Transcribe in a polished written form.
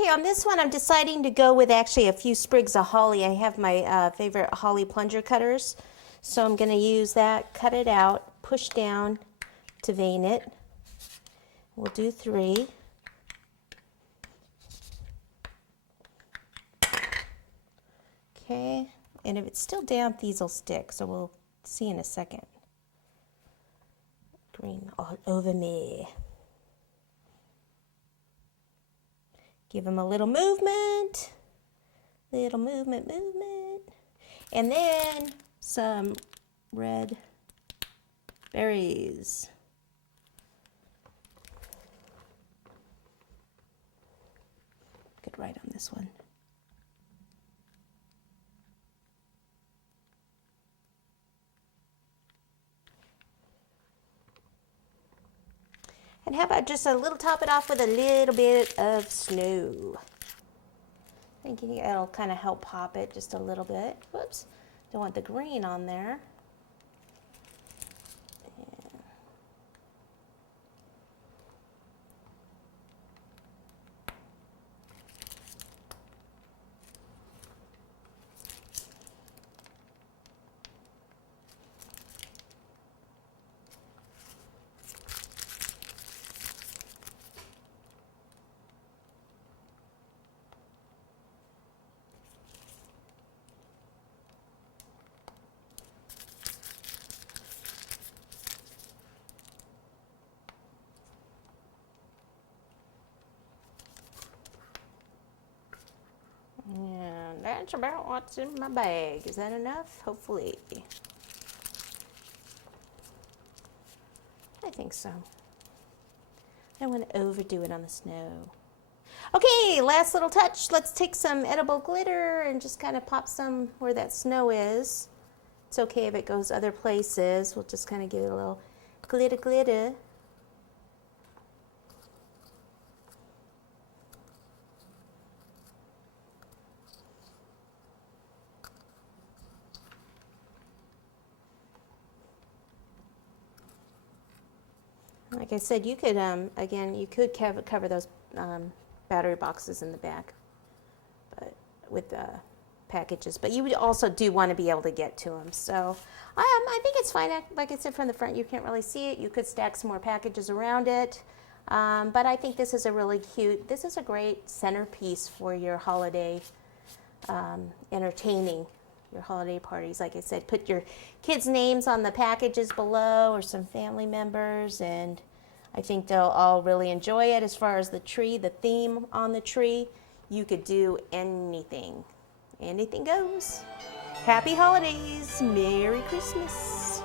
Okay, on this one I'm deciding to go with actually a few sprigs of holly. I have my favorite holly plunger cutters, so I'm going to use that, cut it out, push down to vein it. We'll do 3. Okay, and if it's still damp, these will stick, so we'll see in a second. Green all over me. Give them a little movement, movement. And then some red berries. Good right on this one. And how about just a little, top it off with a little bit of snow. Thinking it'll kind of help pop it just a little bit. Whoops, don't want the green on there. And that's about what's in my bag. Is that enough? Hopefully. I think so. I don't want to overdo it on the snow. Okay, last little touch. Let's take some edible glitter and just kind of pop some where that snow is. It's okay if it goes other places. We'll just kind of give it a little glitter. Like I said, you could, again, you could cover those battery boxes in the back, but with packages. But you would also do want to be able to get to them. So I think it's fine. Like I said, from the front, you can't really see it. You could stack some more packages around it. But I think this is a really cute, this is a great centerpiece for your holiday entertaining. Your holiday parties. Like I said, put your kids' names on the packages below or some family members, and I think they'll all really enjoy it. As far as the tree, the theme on the tree, you could do anything. Anything goes. Happy holidays. Merry Christmas.